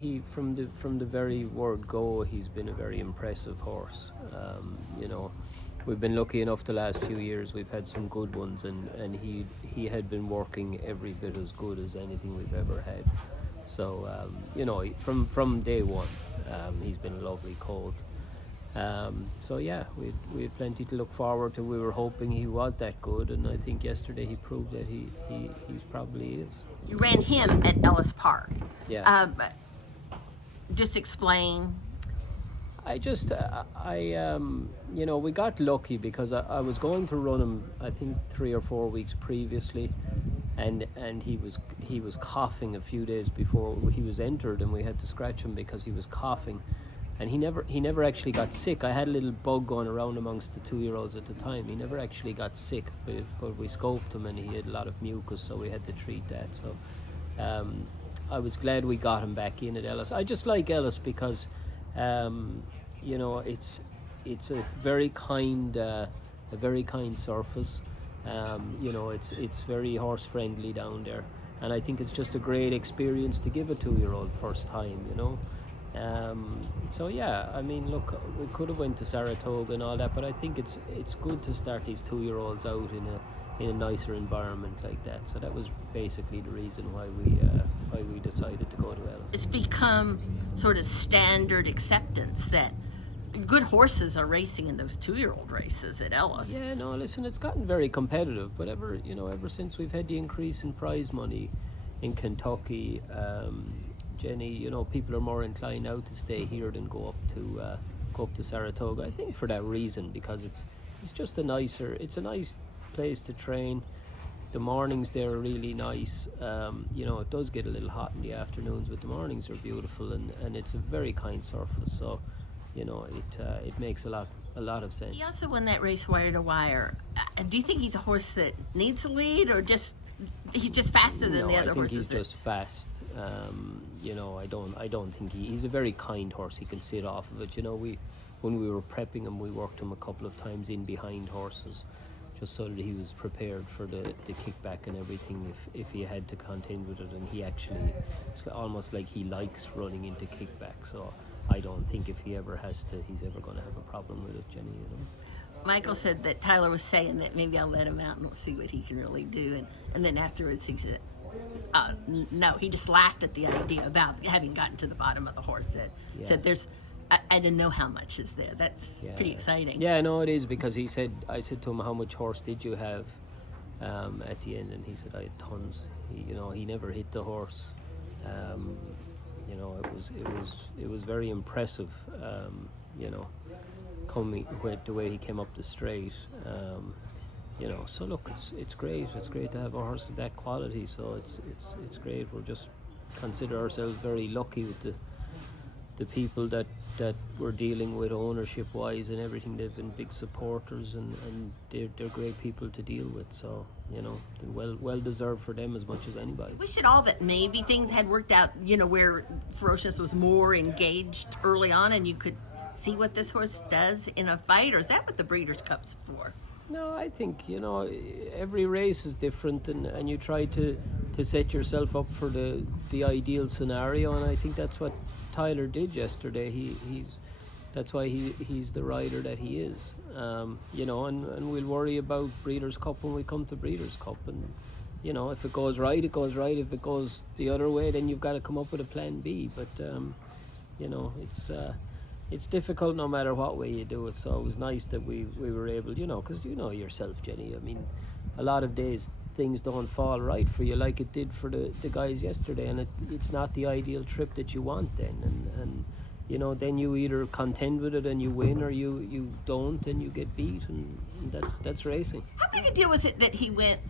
He from the very word go, he's been a very impressive horse. You know, we've been lucky enough the last few years. We've had some good ones, and he had been working every bit as good as anything we've ever had. So you know, from day one, he's been a lovely colt. So yeah, we had plenty to look forward to. We were hoping he was that good, and I think yesterday he proved that he's probably is. You ran him at Ellis Park. Yeah. Just explain. I just, you know, we got lucky because I was going to run him, I think 3 or 4 weeks previously, and he was coughing a few days before he was entered, and we had to scratch him because he was coughing, and he never actually got sick. I had a little bug going around amongst the 2-year-olds at the time. He never actually got sick, but we scoped him and he had a lot of mucus, so we had to treat that. So I was glad we got him back in at Ellis. I just like Ellis because you know, it's a very kind surface. You know, it's very horse friendly down there, and I think it's just a great experience to give a 2-year-old first time. You know, so yeah, I mean, look, we could have went to Saratoga and all that, but I think it's good to start these 2-year-olds out in a nicer environment like that. So that was basically the reason why we decided to go to Ellis. It's become sort of standard acceptance that good horses are racing in those 2-year-old races at Ellis. Yeah, no, listen, it's gotten very competitive, but ever since we've had the increase in prize money in Kentucky, Jenny, you know, people are more inclined now to stay here than go up to Saratoga. I think for that reason, because it's just a nice place to train. The mornings there are really nice. You know, it does get a little hot in the afternoons, but the mornings are beautiful, and it's a very kind surface. So, you know, it makes a lot of sense. He also won that race wire to wire. Do you think he's a horse that needs a lead, or just he's just faster than the other horses? I think he's just fast. You know, I don't think he's a very kind horse. He can sit off of it. You know, when we were prepping him, we worked him a couple of times in behind horses, just so that he was prepared for the kickback and everything if he had to contend with it. And he actually, it's almost like he likes running into kickback. So I don't think if he ever has to, he's ever going to have a problem with it, Jenny. You know. Michael said that Tyler was saying that maybe I'll let him out and we'll see what he can really do. And then afterwards he said, no, he just laughed at the idea about having gotten to the bottom of the horse. Said there's, I didn't know how much is there. That's pretty exciting. Yeah, no, it is, because I said to him, how much horse did you have at the end? And he said, I had tons. He never hit the horse. You know, it was very impressive. You know, coming with the way he came up the straight. You know, so look, it's great. It's great to have a horse of that quality. So it's great. We'll just consider ourselves very lucky with the people that we're dealing with ownership wise and everything. They've been big supporters, and they're great people to deal with. So, you know, well deserved for them as much as anybody. We should all that maybe things had worked out, you know, where Ferocious was more engaged early on and you could see what this horse does in a fight, or is that what the Breeders' Cup's for? No, I think, you know, every race is different, and you try to set yourself up for the ideal scenario, and I think that's what Tyler did yesterday. That's why he's the rider that he is. You know, and we'll worry about Breeders' Cup when we come to Breeders' Cup, and you know, if it goes right, it goes right. If it goes the other way, then you've got to come up with a plan B. But you know, it's difficult no matter what way you do it. So it was nice that we were able, you know, because you know yourself, Jenny. I mean, a lot of days things don't fall right for you like it did for the guys yesterday, and it's not the ideal trip that you want then. And you know, then you either contend with it and you win, or you don't and you get beat, and that's racing. How big a deal was it that he went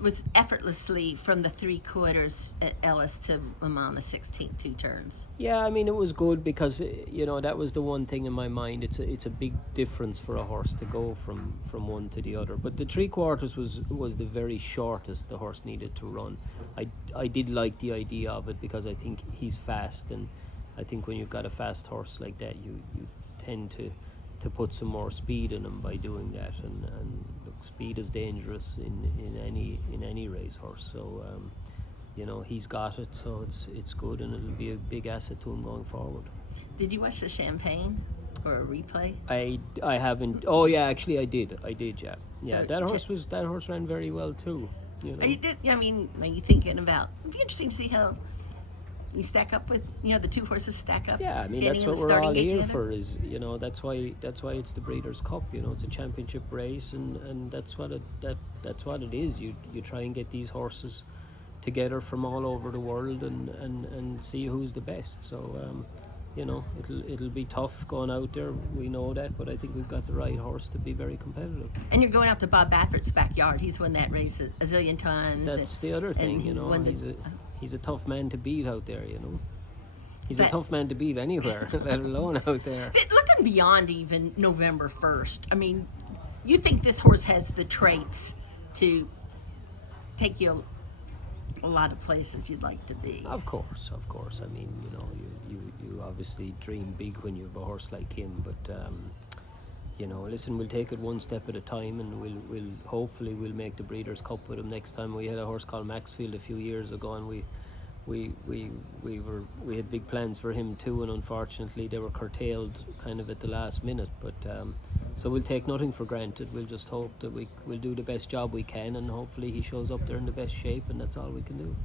with effortlessly from the 3/4 at Ellis to Le Mans the 16th, 2 turns? Yeah, I mean, it was good because, you know, that was the one thing in my mind. It's a big difference for a horse to go from one to the other. But the 3/4 was the very shortest the horse needed to run. I did like the idea of it because I think he's fast, and I think when you've got a fast horse like that, you tend to put some more speed in him by doing that, and look, speed is dangerous in any racehorse. So you know, he's got it, so it's good, and it'll be a big asset to him going forward. Did you watch the Champagne or a replay? I haven't. Oh yeah, actually I did. Yeah. So, That horse ran very well too. You know. Are you thinking about? It'd be interesting to see how you stack up with, the two horses stack up. Yeah, I mean getting that's in what the we're starting all gate here together. for. Is, you know, that's why it's the Breeders' Cup. You know, it's a championship race, and that's what it is. You try and get these horses together from all over the world and see who's the best. So you know, it'll be tough going out there. We know that, but I think we've got the right horse to be very competitive. And you're going out to Bob Baffert's backyard. He's won that race a zillion times. That's the other thing, and you know. won He's a tough man to beat out there, you know. He's a But- tough man to beat anywhere, let alone out there. But looking beyond even November 1st, I mean, you think this horse has the traits to take you a lot of places you'd like to be. Of course. I mean, you know, you obviously dream big when you have a horse like him, but you know, listen, we'll take it one step at a time, and we'll hopefully we'll make the Breeders' Cup with him next time. We had a horse called Maxfield a few years ago, and we had big plans for him too, and unfortunately they were curtailed kind of at the last minute. But so we'll take nothing for granted. We'll just hope that we'll do the best job we can, and hopefully he shows up there in the best shape, and that's all we can do.